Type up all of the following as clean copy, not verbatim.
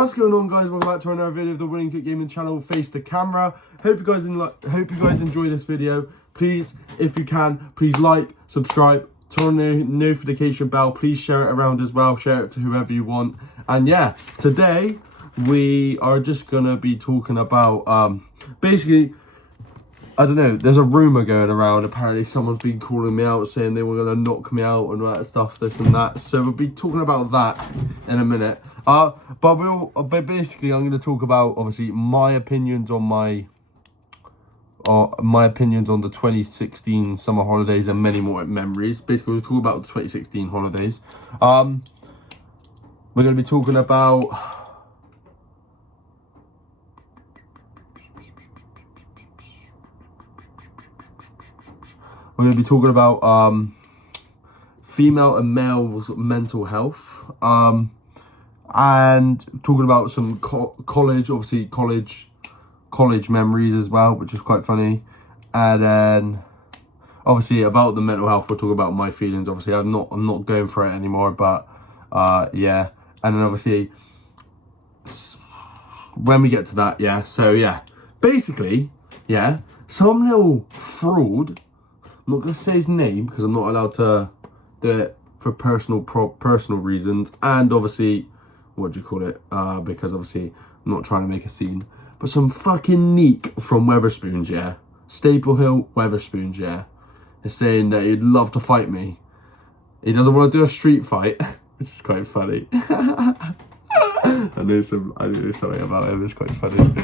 What's going on, guys? Welcome back to another video of the Winning Cook Gaming channel, Face the Camera. Hope you guys enjoy this video. Please, if you can, please like, subscribe, turn on the notification bell. Please share it around as well. Share it to whoever you want. And yeah, today we are just gonna be talking about basically, I don't know, there's a rumor going around. Apparently someone's been calling me out saying they were gonna knock me out and all that stuff, this and that. So we'll be talking about that in a minute. But basically I'm gonna talk about obviously my opinions on the 2016 summer holidays and many more memories. Basically we'll talk about the 2016 holidays. We're gonna be talking about female and male's mental health, and talking about some college memories as well, which is quite funny. And then obviously about the mental health, we'll talk about my feelings. Obviously I'm not going for it anymore, but yeah. And then obviously when we get to that, yeah, so yeah, basically, yeah, some little fraud, I'm not gonna say his name because I'm not allowed to do it for personal reasons, and obviously, what do you call it? Because obviously I'm not trying to make a scene. But some fucking neek from Wetherspoons, yeah, Staple Hill, Wetherspoons, yeah, is saying that he'd love to fight me. He doesn't want to do a street fight, which is quite funny. I know something about him. It's quite funny.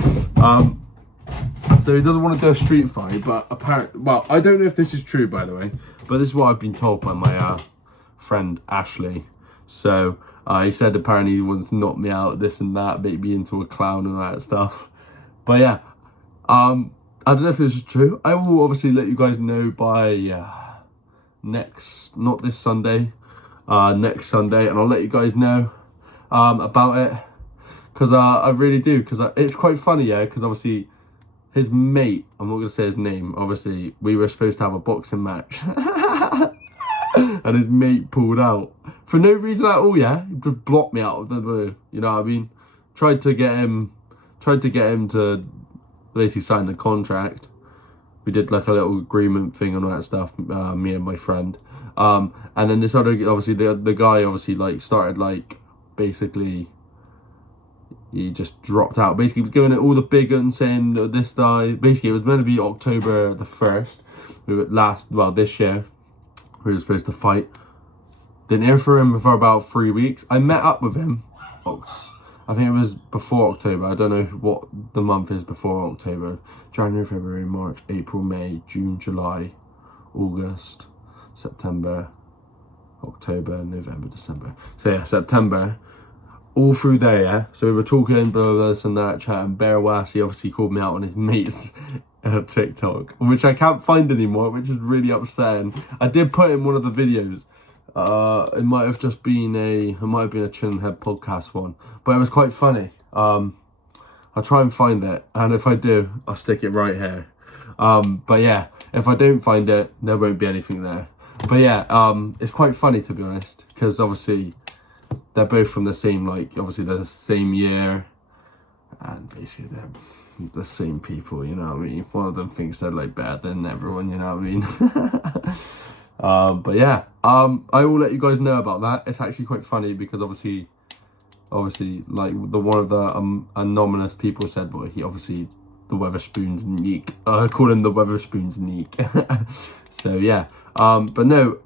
So he doesn't want to do a street fight, but apparently, well, I don't know if this is true, by the way, but this is what I've been told by my friend Ashley. So he said apparently he wants to knock me out, this and that, make me into a clown and all that stuff. But yeah, I don't know if this is true. I will obviously let you guys know by not this Sunday, next Sunday, and I'll let you guys know about it, because I really do, because it's quite funny, yeah, because obviously his mate, I'm not going to say his name, obviously, we were supposed to have a boxing match. And his mate pulled out. For no reason at all, yeah? He just blocked me out of the blue. You know what I mean? Tried to get him to basically sign the contract. We did like a little agreement thing and all that stuff, me and my friend. And then this other, obviously, the guy obviously like started like, basically, he just dropped out. Basically, he was going at all the big guns saying this guy. Basically, it was meant to be October the 1st. This year, we were supposed to fight. Didn't hear from him for about 3 weeks. I met up with him. I think it was before October. I don't know what the month is before October. January, February, March, April, May, June, July, August, September, October, November, December. So yeah, September. All through there, yeah. So we were talking, blah, blah, this and that, chatting. Bear Was, he obviously called me out on his mate's TikTok, which I can't find anymore, which is really upsetting. I did put in one of the videos. It might have been a Chin Head podcast one, but it was quite funny. I'll try and find it, and if I do, I'll stick it right here. But yeah, if I don't find it, there won't be anything there. But yeah, it's quite funny, to be honest, because obviously they're both from the same, obviously they're the same year, and basically they're the same people, you know what I mean? One of them thinks they're better than everyone, you know what I mean? But yeah, I will let you guys know about that. It's actually quite funny because obviously like one of the anonymous people said, well, he obviously the Wetherspoons neek. I call him the Wetherspoons neek. So yeah, but no,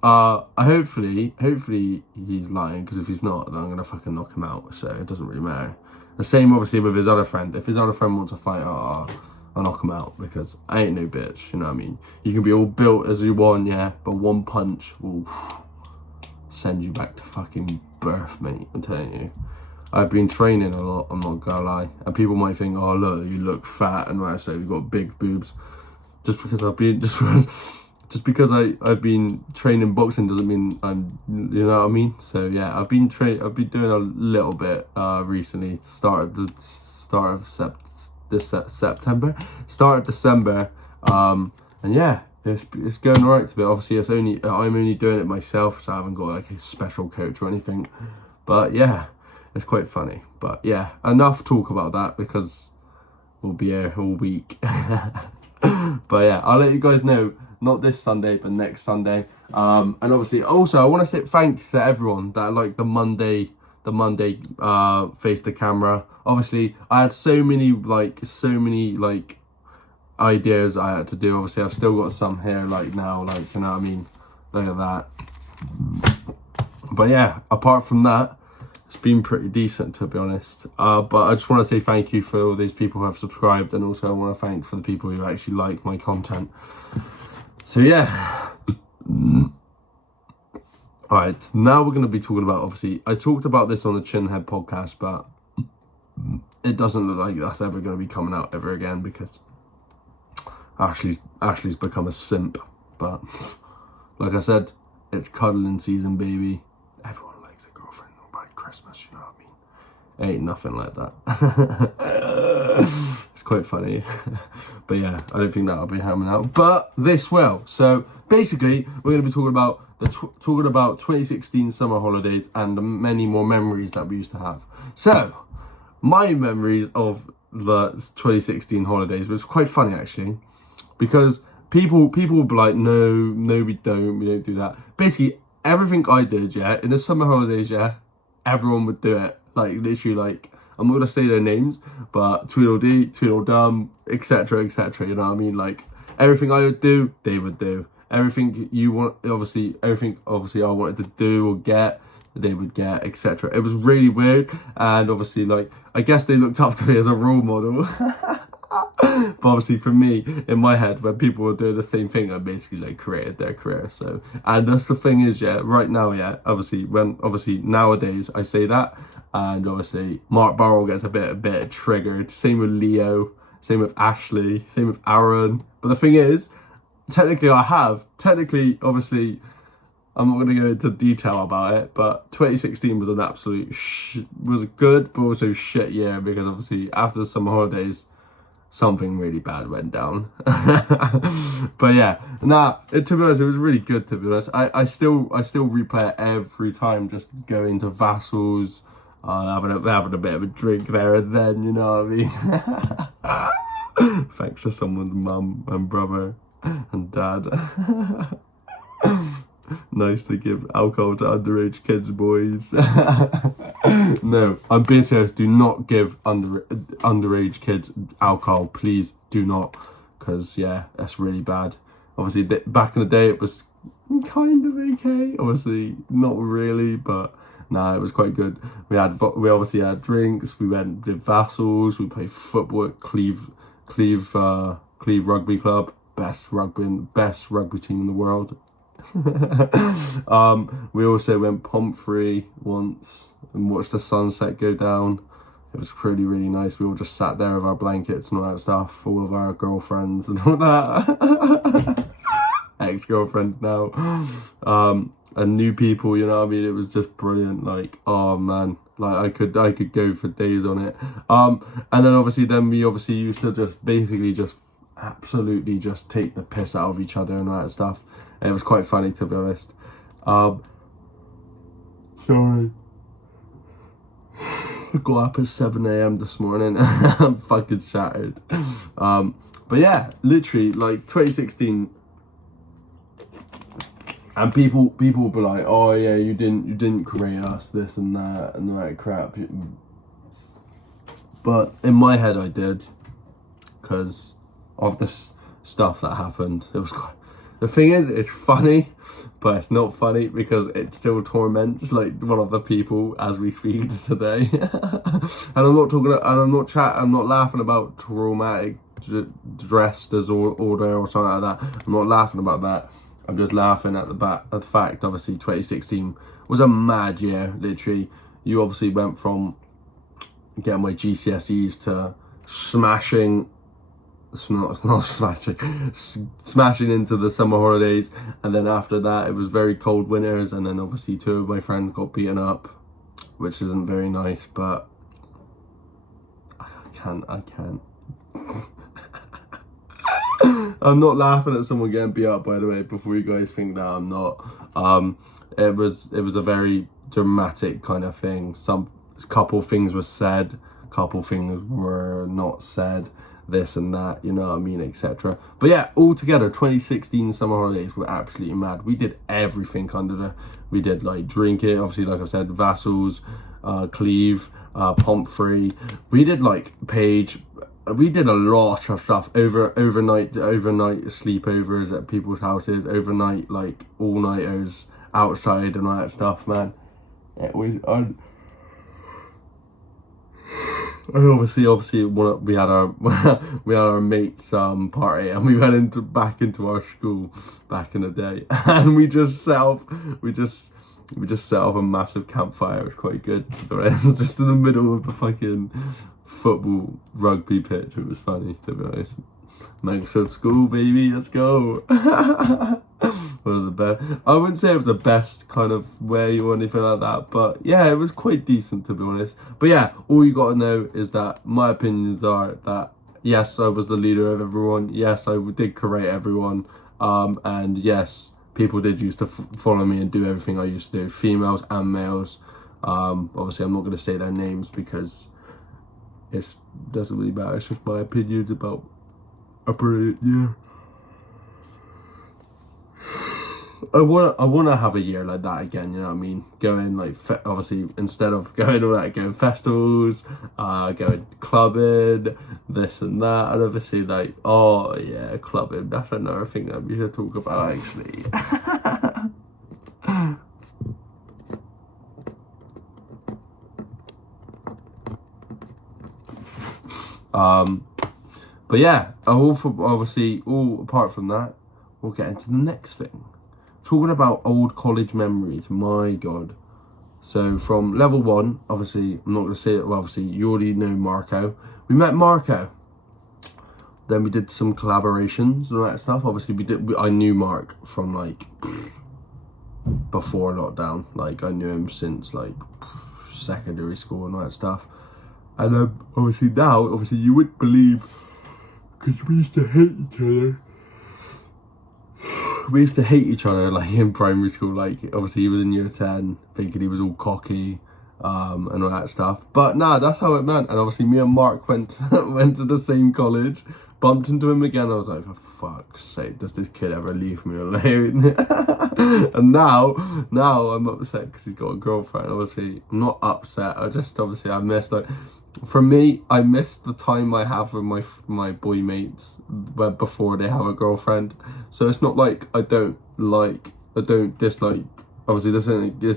hopefully he's lying, because if he's not, then I'm gonna fucking knock him out. So it doesn't really matter. The same obviously with his other friend. If his other friend wants to fight, I'll knock him out, because I ain't no bitch, you know what I mean? You can be all built as you want, yeah, but one punch will send you back to fucking birth, mate, I'm telling you. I've been training a lot, I'm not gonna lie. And people might think, oh look, you look fat and right, so you've got big boobs. Just because I've been training boxing doesn't mean I'm, you know what I mean? So yeah, I've been doing a little bit recently, start of December, and yeah, it's going alright to be. Obviously, I'm only doing it myself, so I haven't got like a special coach or anything. But yeah, it's quite funny. But yeah, enough talk about that because we'll be here all week. But yeah, I'll let you guys know, not this Sunday, but next Sunday. And obviously, also, I want to say thanks to everyone that like the Monday face the camera. Obviously, I had so many ideas I had to do. Obviously, I've still got some here like now, like, you know what I mean? Look at that. But yeah, apart from that, it's been pretty decent, to be honest. But I just want to say thank you for all these people who have subscribed, and also I want to thank for the people who actually like my content. So yeah. Alright, now we're going to be talking about, obviously, I talked about this on the Chinhead podcast, but it doesn't look like that's ever going to be coming out ever again because Ashley's become a simp. But like I said, it's cuddling season, baby. Everyone likes a girlfriend by Christmas, you know what I mean? Ain't nothing like that. It's quite funny. But yeah, I don't think that'll be coming out, but this will. So basically, we're going to be talking about 2016 summer holidays and the many more memories that we used to have. So my memories of the 2016 holidays was quite funny actually, because people will be like, no, we don't do that. Basically, everything I did, yeah, in the summer holidays, yeah, everyone would do it. Like literally, like, I'm not gonna say their names, but Tweedledee, Tweedledum, etc., etc. You know what I mean? Like everything I would do, they would do. Everything I wanted to do or get, they would get, etc. It was really weird, and obviously, like, I guess they looked up to me as a role model. But obviously for me, in my head, when people were doing the same thing, I basically like created their career. So, and that's the thing is, yeah, right now, yeah, obviously nowadays I say that, and obviously Mark Burrell gets a bit triggered. Same with Leo, same with Ashley, same with Aaron. But the thing is, technically, obviously, I'm not going to go into detail about it, but 2016 was an absolute was good, but also shit year, because obviously after the summer holidays, something really bad went down. But yeah, to be honest, it was really good, to be honest. I still replay it every time, just going to Vassals, having a bit of a drink there and then, you know what I mean? Thanks to someone's mum and brother and dad. Nice to give alcohol to underage kids, boys. No, I'm being serious. Do not give underage kids alcohol. Please do not. Because, yeah, that's really bad. Obviously, back in the day, it was kind of okay. Obviously, not really, but nah, it was quite good. We obviously had drinks. We did Vassals. We played football at Cleve Rugby Club. Best rugby team in the world. We also went Pomfrey once and watched the sunset go down. It was really nice. We all just sat there with our blankets and all that stuff, all of our girlfriends and all that. Ex-girlfriends now, and new people, you know what I mean? It was just brilliant. Like, oh man, like I could go for days on it. And then we used to just basically just absolutely just take the piss out of each other and all that stuff. And it was quite funny, to be honest. Sorry. I got up at 7 a.m. this morning. I'm fucking shattered. But yeah, literally, like 2016. And people will be like, oh yeah, you didn't create us, this and that crap. But in my head I did, because of this stuff that happened. It was quite, the thing is, it's funny, but it's not funny because it still torments like one of the people as we speak today. And I'm not laughing about traumatic stress disorder or something like that. I'm not laughing about that. I'm just laughing at the fact, obviously, 2016 was a mad year, literally. You obviously went from getting my GCSEs to smashing into the summer holidays, and then after that it was very cold winters, and then obviously 2 of my friends got beaten up, which isn't very nice, but I can't. I'm not laughing at someone getting beat up, by the way, before you guys think that I'm not. It was a very dramatic kind of thing. a couple things were said, couple things were not said, this and that, you know what I mean, etc. But yeah, altogether 2016 summer holidays were absolutely mad. We did everything we did like drinking, obviously, like I said, Vassals, Cleve, Pomfrey. We did like Page. We did a lot of stuff overnight sleepovers at people's houses, overnight like all-nighters outside and all that stuff, man. It was and obviously we had our mates party, and we went back into our school back in the day, and we just set off a massive campfire. It was quite good. It was just in the middle of the fucking football rugby pitch. It was funny, to be honest. Manxford School, baby, let's go. One of the best. I wouldn't say it was the best kind of way or anything like that, but yeah, it was quite decent, to be honest. But yeah, all you gotta know is that my opinions are that yes, I was the leader of everyone. Yes, I did correct everyone. And yes, people did used to follow me and do everything I used to do, females and males. Obviously, I'm not gonna say their names because it doesn't really matter. It's just my opinions about a brilliant year. I wanna have a year like that again, you know what I mean? Going like obviously, instead of going all that, going festivals, going clubbing, this and that, and obviously like, oh yeah, clubbing. That's another thing that we should talk about actually. But yeah, obviously, all apart from that, we'll get into the next thing. Talking about old college memories, my God. So from level 1, obviously, I'm not going to say it, well, obviously, you already know Marco. We met Marco. Then we did some collaborations and all that stuff. Obviously, I knew Mark from, like, before lockdown. Like, I knew him since, like, secondary school and all that stuff. And obviously now, you wouldn't believe, because we used to hate each other. We used to hate each other, like, in primary school. Like, obviously he was in year 10, thinking he was all cocky, and all that stuff. But nah, that's how it went. And obviously me and Mark went to the same college, bumped into him again. I was like, for fuck's sake, does this kid ever leave me alone? And now I'm upset because he's got a girlfriend. Obviously, I'm not upset. I missed, like, for me, I miss the time I have with my boy mates before they have a girlfriend. So it's not like I don't dislike. Obviously, this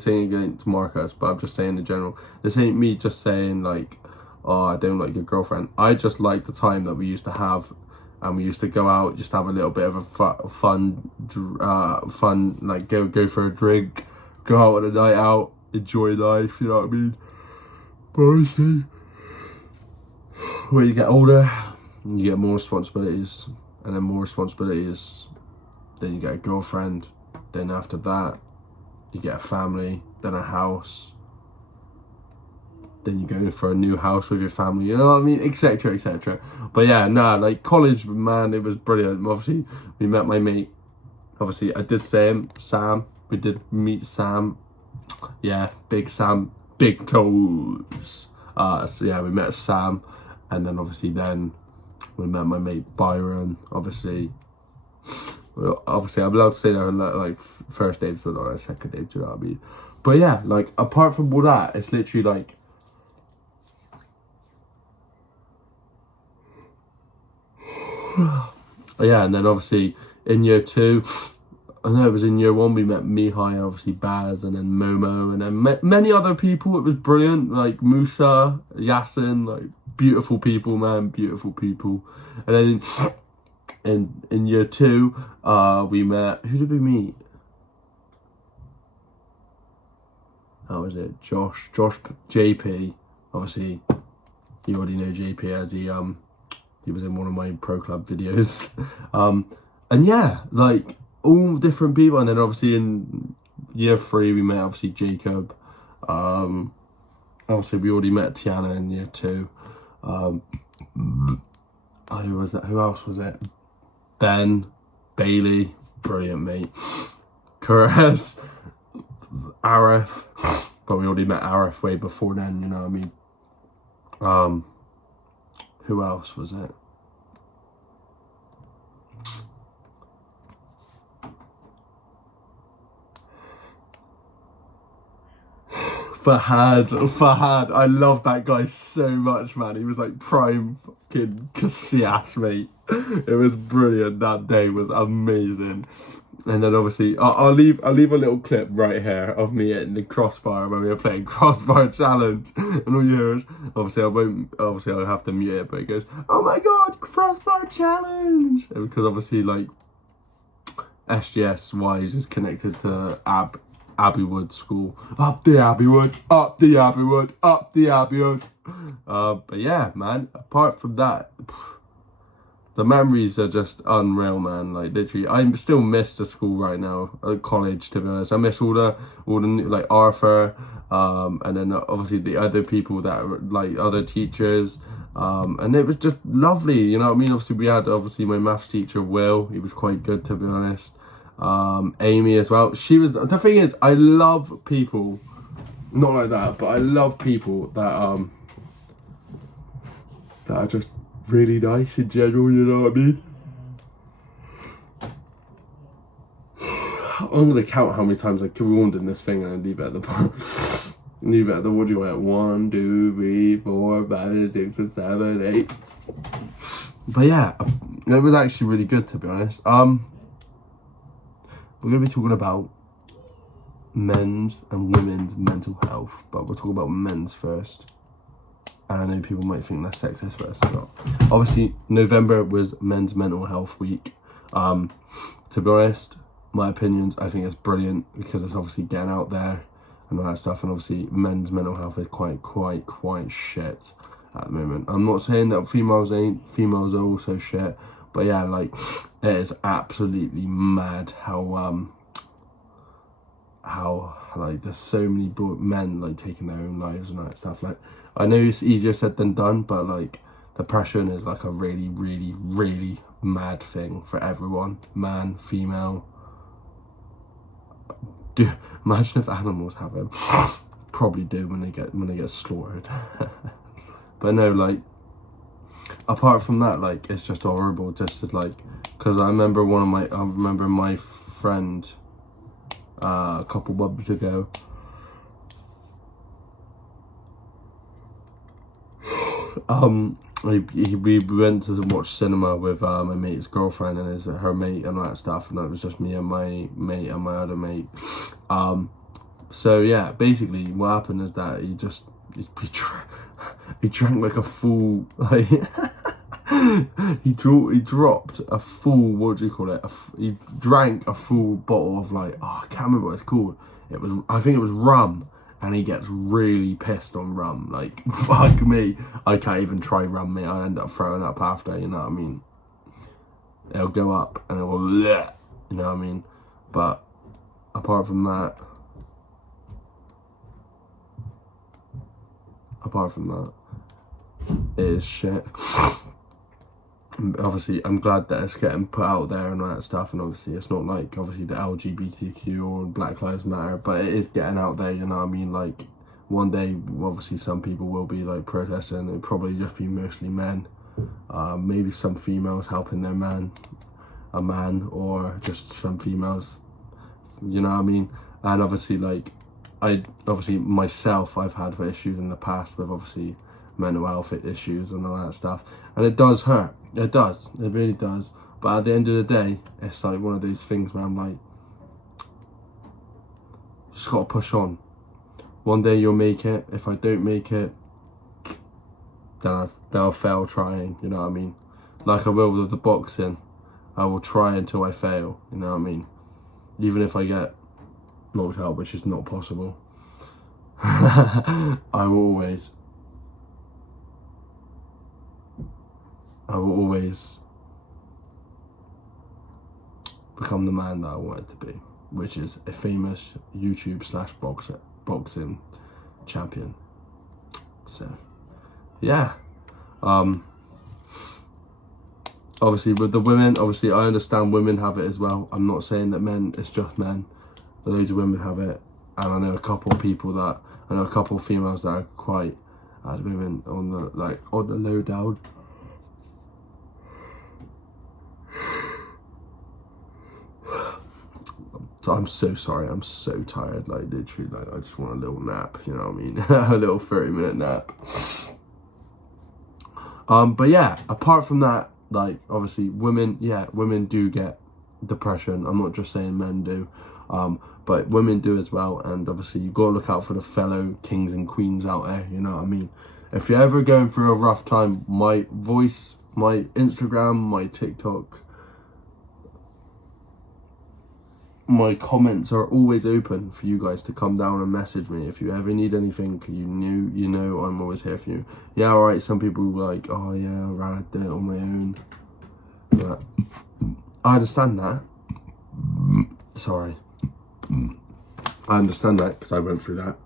ain't against Marcus, but I'm just saying in general. This ain't me just saying like, oh, I don't like your girlfriend. I just like the time that we used to have, and we used to go out, just have a little bit of a fun, like go for a drink, go out on a night out, enjoy life. You know what I mean? But obviously, when you get older, you get more responsibilities, and then more responsibilities, then you get a girlfriend, then after that, you get a family, then a house, then you go for a new house with your family, you know what I mean, etc, etc. But yeah, like college, man, it was brilliant. Obviously, we met my mate. Obviously, I did say him, Sam. We did meet Sam. Yeah, big Sam, big toes. So yeah, we met Sam. And then obviously we met my mate Byron. Obviously I'm allowed to say that like first dates, but not second dates, you know what I mean? But yeah, like apart from all that, it's literally like yeah. And then obviously in year 2, I know it was in year 1, we met Mihai, obviously Baz, and then Momo, and then many other people. It was brilliant, like Musa, Yasin, like beautiful people, man, beautiful people. And then in year 2, we met, who did we meet? How was it? Josh, JP. Obviously, you already know JP as he was in one of my pro club videos. And yeah, like all different people. And then obviously in year 3, we met obviously Jacob. Obviously we already met Tiana in year 2. Who was that? Who else was it? Ben, Bailey, brilliant mate. Caress, Arif. probably already met Arif way before then, you know what I mean? Who else was it? Fahad, I love that guy so much, man. He was like prime fucking Casillas, mate. It was brilliant. That day was amazing. And then obviously, I'll leave a little clip right here of me hitting the crossbar when we were playing Crossbar Challenge. And all you hear is, obviously I'll have to mute it, but it goes, "Oh my God, Crossbar Challenge!" Because obviously, like, SGS Wise is connected to Abbeywood School. Up the Abbeywood, up the Abbeywood, up the Abbeywood. But yeah, man, apart from that, the memories are just unreal, man. Like, literally, I still miss the school right now, college, to be honest. I miss all the like Arthur, and then obviously the other people that were like other teachers, and it was just lovely, you know what I mean? Obviously we had my maths teacher Will. He was quite good, to be honest. Amy as well. She was, the thing is, I love people, not like that, but I love people that are just really nice in general, you know what I mean? I'm gonna count how many times I yawned in this thing and then leave it at the leave it at the, what do you want? 1, 2, 3, 4, 5, 6, 7, 8. But yeah, it was actually really good, to be honest. We're gonna be talking about men's and women's mental health, but we'll talk about men's first. And I know people might think that's sexist first. So obviously, November was Men's Mental Health Week. To be honest, my opinions, I think it's brilliant because it's obviously getting out there and all that stuff. And obviously, men's mental health is quite shit at the moment. I'm not saying that females ain't. Females are also shit. But yeah, like, it is absolutely mad how like there's so many men like taking their own lives and all that stuff. Like, I know it's easier said than done, but like depression is like a really mad thing for everyone, man, female. Dude, imagine if animals have it. Probably do when they get slaughtered. But no, like, apart from that, like, it's just horrible. Just as like, because I remember my friend a couple months ago. We went to watch cinema with my mate's girlfriend and her mate and all that stuff, and it was just me and my mate and my other mate. So yeah, basically what happened is that he drank like a full, like he dropped a full, what do you call it? He drank a full bottle of, like, I can't remember what it's called. I think it was rum. And he gets really pissed on rum. Like, fuck me. I can't even try rum, mate. I end up throwing up after, you know what I mean? It'll go up and it'll, bleh, you know what I mean? But apart from that, it is shit. Obviously, I'm glad that it's getting put out there and all that stuff, and obviously it's not like obviously the LGBTQ or Black Lives Matter, but it is getting out there, you know what I mean? Like, one day obviously some people will be like protesting. It'll probably just be mostly men, maybe some females helping their man, or just some females, you know what I mean? And obviously, like, myself, I've had issues in the past with obviously mental health issues and all that stuff, and it does hurt. It really does. But at the end of the day, it's like one of those things where I'm like, just gotta push on. One day you'll make it. If I don't make it, then I'll fail trying, you know what I mean? Like I will with the boxing, I will try until I fail, you know what I mean? Even if I get knocked out, which is not possible. I will always become the man that I wanted to be, which is a famous YouTube / boxing champion. So, yeah. Obviously with the women, obviously I understand women have it as well. I'm not saying that it's just men, but loads of women have it. And I know a couple of people that I know a couple of females that are quite at the moment on the low down. So I'm so sorry, I'm so tired, like literally, like I just want a little nap, you know what I mean? A little 30-minute nap. But yeah, apart from that, like obviously women do get depression. I'm not just saying men do, but women do as well. And obviously you've got to look out for the fellow kings and queens out there, you know what I mean? If you're ever going through a rough time, my voice, my Instagram, my TikTok, my comments are always open for you guys to come down and message me. If you ever need anything, you know I'm always here for you. Yeah, alright, some people are like, oh yeah, I'd do it on my own. But I understand that. Sorry. I understand that because I went through that.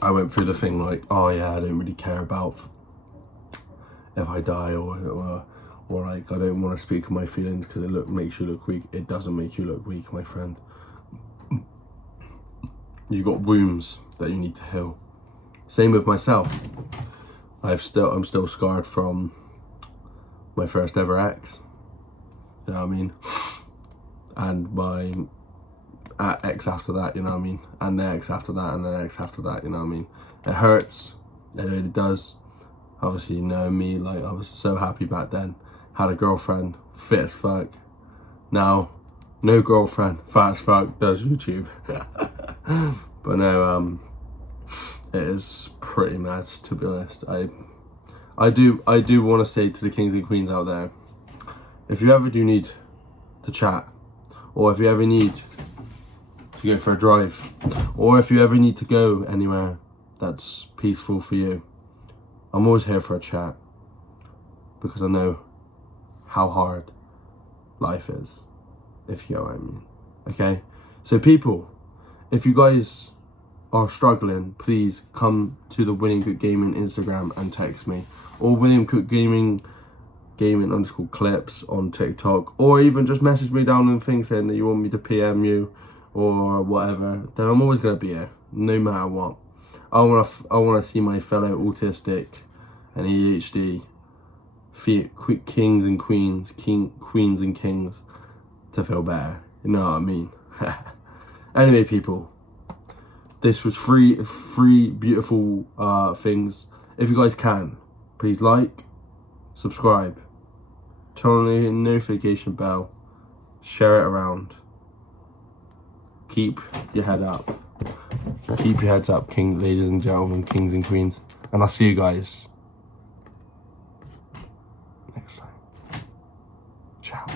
I went through the thing like, oh yeah, I don't really care about if I die or like I don't want to speak of my feelings because it makes you look weak. It doesn't make you look weak, my friend. You got wounds that you need to heal. Same with myself. I'm still scarred from my first ever ex. You know what I mean? And my ex after that, you know what I mean? And the ex after that, and the ex after that, you know what I mean? It hurts. It really does. Obviously, you know me, like I was so happy back then. Had a girlfriend, fit as fuck. Now, no girlfriend, fat as fuck, does YouTube. But no, it is pretty mad, to be honest. I do want to say to the kings and queens out there, if you ever do need to chat, or if you ever need to go for a drive, or if you ever need to go anywhere that's peaceful for you, I'm always here for a chat, because I know how hard life is, if you know what I mean. Okay, so people, if you guys are struggling, please come to the William Cook Gaming Instagram and text me, or William Cook Gaming _clips on TikTok, or even just message me down in the thing saying that you want me to PM you or whatever. Then I'm always gonna be here, no matter what. I wanna see my fellow autistic and ADHD kings and queens, queens and kings to feel better. You know what I mean? Anyway, people, this was three beautiful things. If you guys can, please like, subscribe, turn on the notification bell, share it around. Keep your head up. Keep your heads up, ladies and gentlemen, kings and queens. And I'll see you guys next time. Ciao.